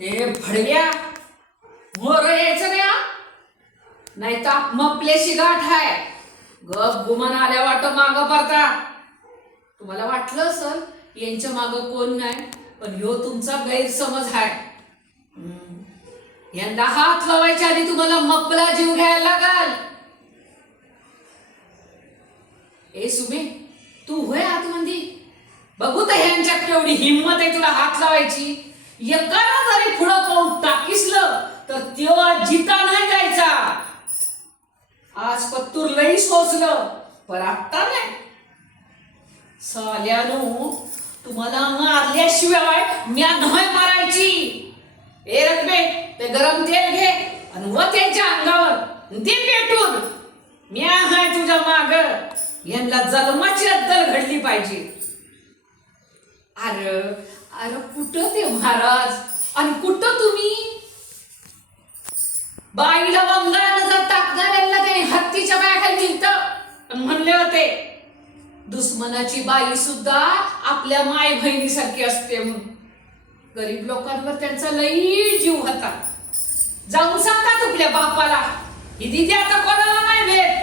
हे भडव्या मोर यायचं नाही हा? नाही तर मपल्याशी गाठ आहे. गप गुमान आल्या वाट माग पडता. तुम्हाला वाटलं असल यांच्या माग कोण नाही, पण ह्यो तुमचा गैरसमज आहे. यंदा हात लावायच्या आधी तुम्हाला मपला जीव घ्यायला लागाल. ए सुमे, तू होय आतमध्ये बघू तर ह्यांच्या केवढी हिंमत आहे तुला हात लावायची. एकाला जरी पुढं पाऊल टाकीसलं तर तेव्हा जिता नाही जायचा. आज पत्तूर लई सोचलं पण आत्ता नाही. साल्यानो, तुम्हाला मारल्याशिवाय म्या नाही मारायची. ए रकबे, ते गरम तेल घे आणि व त्यांच्या अंगावर ते पेटून. म्या हाय तुझ्या माग. यांना जन्माची अद्दल घडली पाहिजे. अरे अरे कुठं ते महाराज आणि कुठं तुम्ही? बाईला वंगाळानं जर टाकणाऱ्यांना त्याने हत्तीच्या पायाखाली दिलतं म्हणले होते, दुश्मनाची बाई सुद्धा आपल्या माय बहिणीसारखी असते म्हणून. गरीब लोकांवर त्यांचा लई जीव होता. जाऊन सांगा तुपल्या बापाला, ही दिदी आता कोणाला नाही भेट.